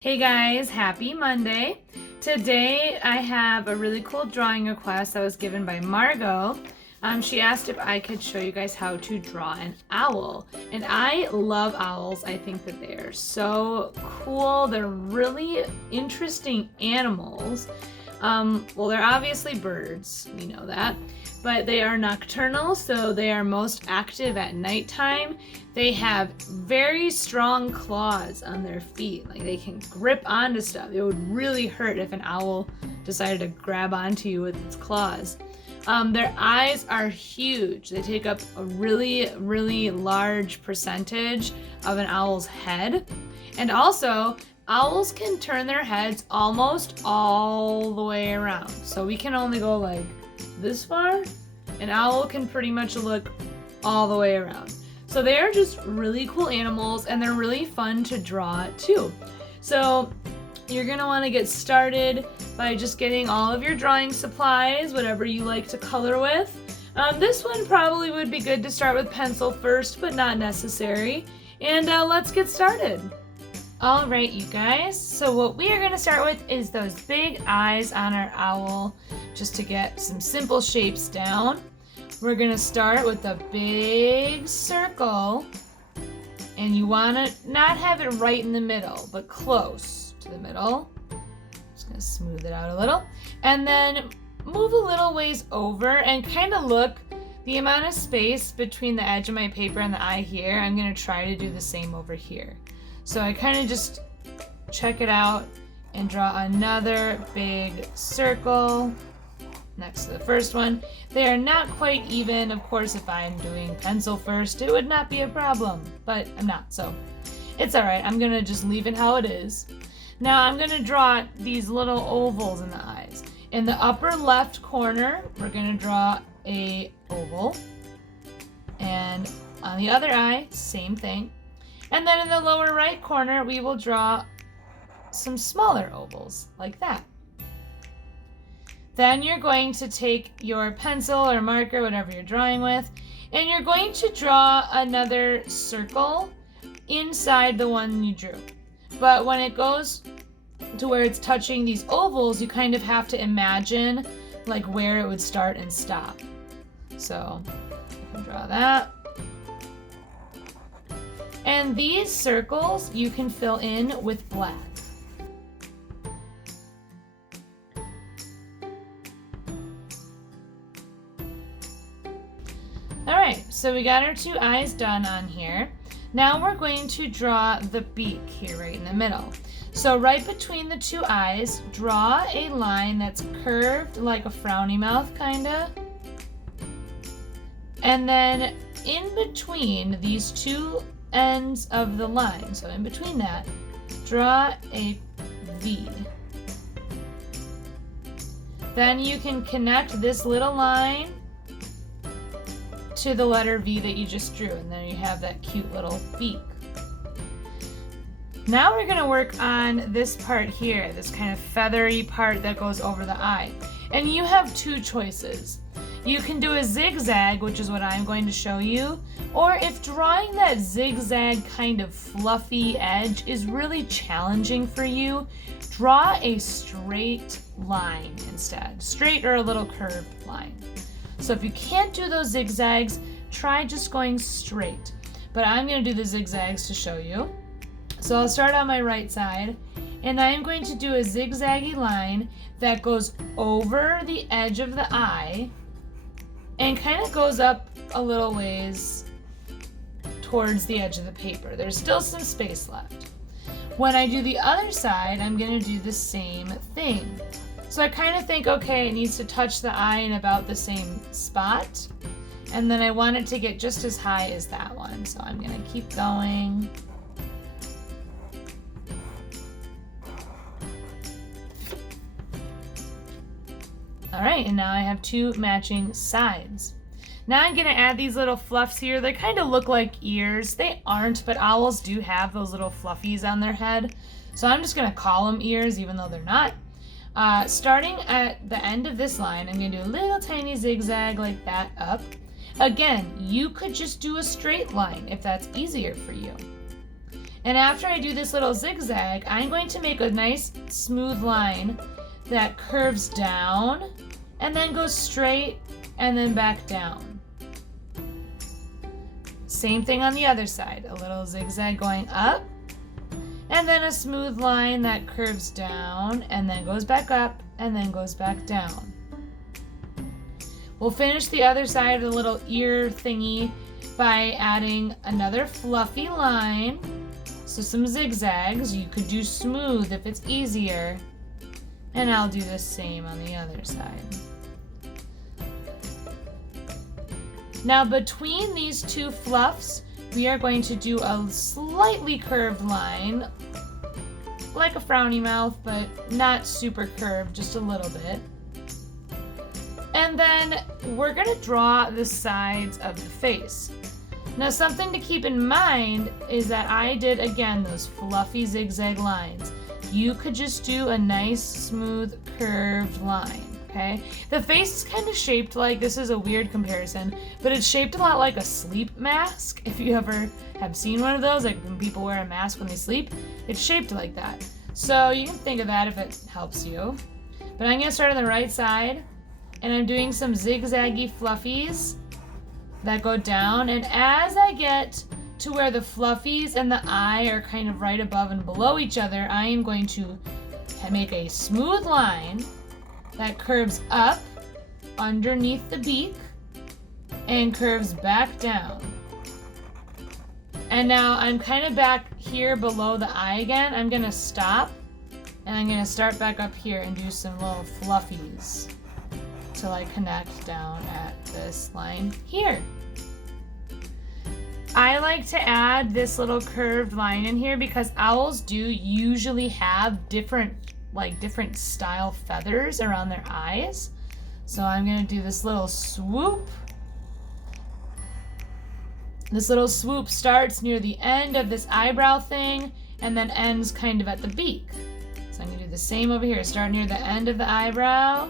Hey guys, happy Monday. Today I have a really cool drawing request that was given by Margot. She asked if I could show you guys how to draw an owl. And I love owls. I think that they're so cool. They're really interesting animals. Well, they're obviously birds, we know that, but they are nocturnal, so they are most active at nighttime. They have very strong claws on their feet, like they can grip onto stuff. It would really hurt if an owl decided to grab onto you with its claws. Their eyes are huge. They take up a really large percentage of an owl's head. And also, owls can turn their heads almost all the way around. So we can only go like this far. An owl can pretty much look all the way around. So they are just really cool animals and they're really fun to draw too. So you're gonna wanna get started by just getting all of your drawing supplies, whatever you like to color with. This one probably would be good to start with pencil first, but not necessary. And let's get started. All right, you guys, so what we are going to start with is those big eyes on our owl, just to get some simple shapes down. We're going to start with a big circle, and you want to not have it right in the middle, but close to the middle. Just going to smooth it out a little, and then move a little ways over and kind of look the amount of space between the edge of my paper and the eye here. I'm going to try to do the same over here. So I kind of just check it out and draw another big circle next to the first one. They are not quite even. Of course, if I'm doing pencil first, it would not be a problem, but I'm not, so it's all right. I'm gonna just leave it how it is. Now I'm gonna draw these little ovals in the eyes. In the upper left corner, we're gonna draw a oval, and on the other eye, same thing. And then in the lower right corner, we will draw some smaller ovals, like that. Then you're going to take your pencil or marker, whatever you're drawing with, and you're going to draw another circle inside the one you drew. But when it goes to where it's touching these ovals, you kind of have to imagine like where it would start and stop. So you can draw that. And these circles you can fill in with black. Alright, so we got our two eyes done on here. Now we're going to draw the beak here right in the middle. So right between the two eyes, draw a line that's curved like a frowny mouth kinda. And then in between these two ends of the line, so in between that, draw a V. Then you can connect this little line to the letter V that you just drew, and then you have that cute little beak. Now we're going to work on this part here, this kind of feathery part that goes over the eye. And you have two choices. You can do a zigzag, which is what I'm going to show you, or if drawing that zigzag kind of fluffy edge is really challenging for you, draw a straight line instead, straight or a little curved line. So if you can't do those zigzags, try just going straight. But I'm going to do the zigzags to show you. So I'll start on my right side, and I'm going to do a zigzaggy line that goes over the edge of the eye and kind of goes up a little ways towards the edge of the paper. There's still some space left. When I do the other side, I'm going to do the same thing. So I kind of think, okay, it needs to touch the eye in about the same spot, and then I want it to get just as high as that one. So I'm going to keep going. All right, and now I have two matching sides. Now I'm gonna add these little fluffs here. They kind of look like ears. They aren't, but owls do have those little fluffies on their head. So I'm just gonna call them ears, even though they're not. Starting at the end of this line, I'm gonna do a little tiny zigzag like that up. Again, you could just do a straight line if that's easier for you. And after I do this little zigzag, I'm going to make a nice smooth line that curves down and then goes straight and then back down. Same thing on the other side, a little zigzag going up and then a smooth line that curves down and then goes back up and then goes back down. We'll finish the other side of the little ear thingy by adding another fluffy line. So some zigzags. You could do smooth if it's easier. And I'll do the same on the other side. Now between these two fluffs, we are going to do a slightly curved line, like a frowny mouth, but not super curved, just a little bit. And then we're going to draw the sides of the face. Now something to keep in mind is that I did, again, those fluffy zigzag lines. You could just do a nice, smooth, curved line, okay? The face is kind of shaped like, this is a weird comparison, but it's shaped a lot like a sleep mask. If you ever have seen one of those, like when people wear a mask when they sleep, it's shaped like that. So you can think of that if it helps you. But I'm going to start on the right side, and I'm doing some zigzaggy fluffies that go down, and as I get to where the fluffies and the eye are kind of right above and below each other, I am going to make a smooth line that curves up underneath the beak and curves back down. And now I'm kind of back here below the eye again. I'm going to stop and I'm going to start back up here and do some little fluffies till I connect down at this line here. I like to add this little curved line in here because owls do usually have different style feathers around their eyes. So I'm going to do this little swoop. This little swoop starts near the end of this eyebrow thing and then ends kind of at the beak. So I'm going to do the same over here. Start near the end of the eyebrow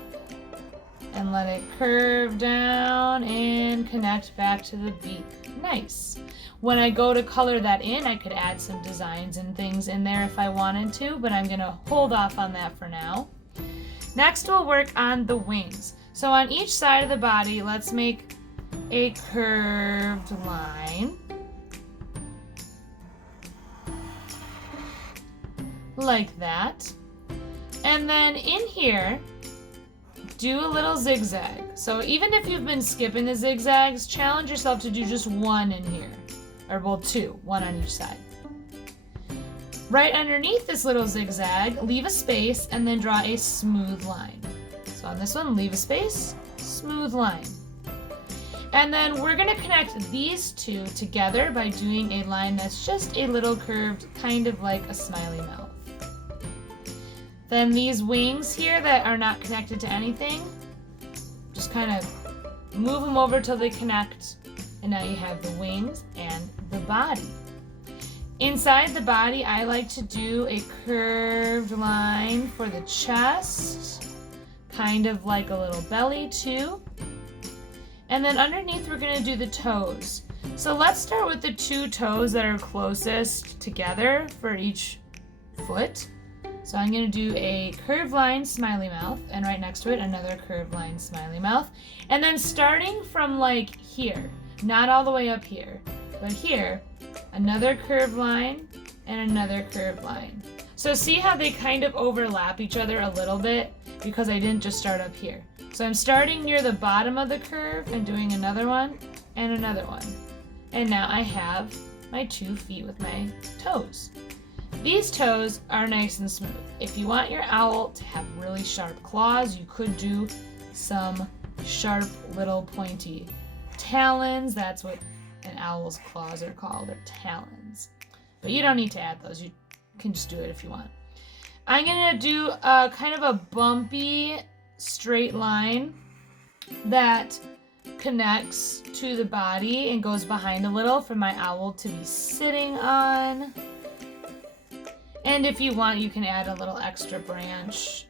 and let it curve down and connect back to the beak. Nice. When I go to color that in, I could add some designs and things in there if I wanted to, but I'm going to hold off on that for now. Next, we'll work on the wings. So on each side of the body, let's make a curved line. Like that. And then in here, do a little zigzag. So even if you've been skipping the zigzags, challenge yourself to do just one in here. Or well, two, one on each side. Right underneath this little zigzag, leave a space and then draw a smooth line. So on this one, leave a space, smooth line. And then we're going to connect these two together by doing a line that's just a little curved, kind of like a smiley mouth. Then these wings here that are not connected to anything, just kind of move them over till they connect, and now you have the wings and the body. Inside the body, I like to do a curved line for the chest, kind of like a little belly too. And then underneath, we're going to do the toes. So let's start with the two toes that are closest together for each foot. So I'm going to do a curved line smiley mouth, and right next to it another curved line smiley mouth. And then starting from like here, not all the way up here, but here, another curved line and another curved line. So see how they kind of overlap each other a little bit because I didn't just start up here. So I'm starting near the bottom of the curve and doing another one and another one. And now I have my 2 feet with my toes. These toes are nice and smooth. If you want your owl to have really sharp claws, you could do some sharp little pointy talons. That's what an owl's claws are called, they're talons. But you don't need to add those, you can just do it if you want. I'm going to do a kind of a bumpy straight line that connects to the body and goes behind a little for my owl to be sitting on. And if you want, you can add a little extra branch.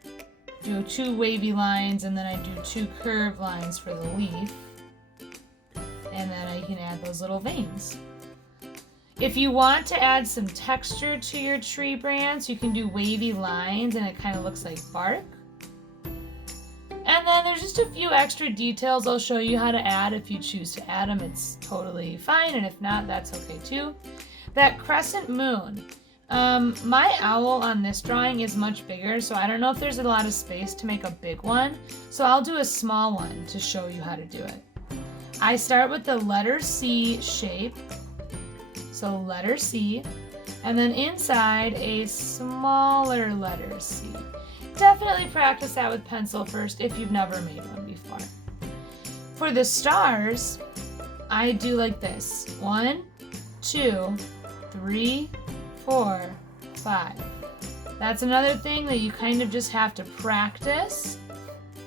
Do 2 wavy lines, and then I do 2 curved lines for the leaf. And then I can add those little veins. If you want to add some texture to your tree branch, you can do wavy lines and it kind of looks like bark. And then there's just a few extra details I'll show you how to add. If you choose to add them, it's totally fine, and if not, that's okay too. That crescent moon. My owl on this drawing is much bigger, so I don't know if there's a lot of space to make a big one, so I'll do a small one to show you how to do it. I start with the letter C shape, so letter C, and then inside a smaller letter C. Definitely practice that with pencil first if you've never made one before. For the stars, I do like this. 1, 2, 3, 4, 5. That's another thing that you kind of just have to practice.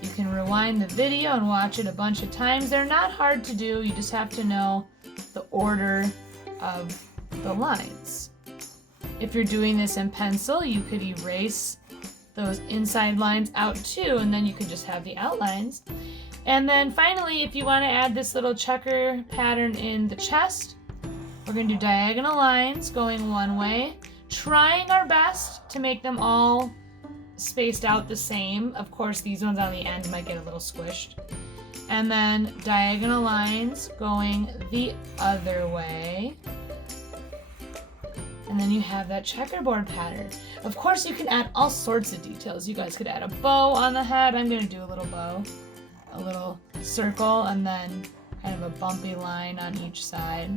You can rewind the video and watch it a bunch of times. They're not hard to do, you just have to know the order of the lines. If you're doing this in pencil, you could erase those inside lines out too, and then you could just have the outlines. And then finally, if you want to add this little checker pattern in the chest, we're going to do diagonal lines going one way, trying our best to make them all spaced out the same. Of course, these ones on the end might get a little squished. And then diagonal lines going the other way. And then you have that checkerboard pattern. Of course, you can add all sorts of details. You guys could add a bow on the head. I'm gonna do a little bow, a little circle, and then kind of a bumpy line on each side.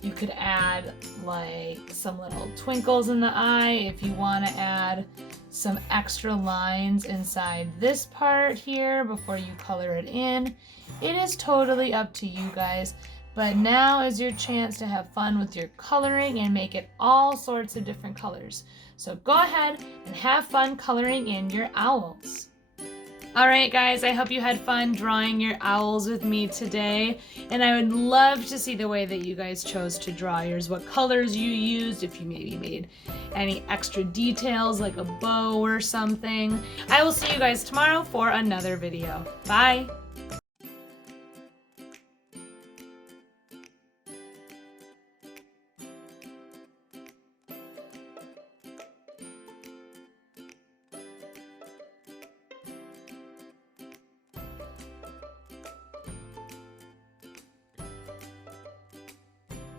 You could add like some little twinkles in the eye if you want to add some extra lines inside this part here before you color it in. It is totally up to you guys. But now is your chance to have fun with your coloring and make it all sorts of different colors. So go ahead and have fun coloring in your owls. Alright guys, I hope you had fun drawing your owls with me today. And I would love to see the way that you guys chose to draw yours, what colors you used, if you maybe made any extra details like a bow or something. I will see you guys tomorrow for another video. Bye!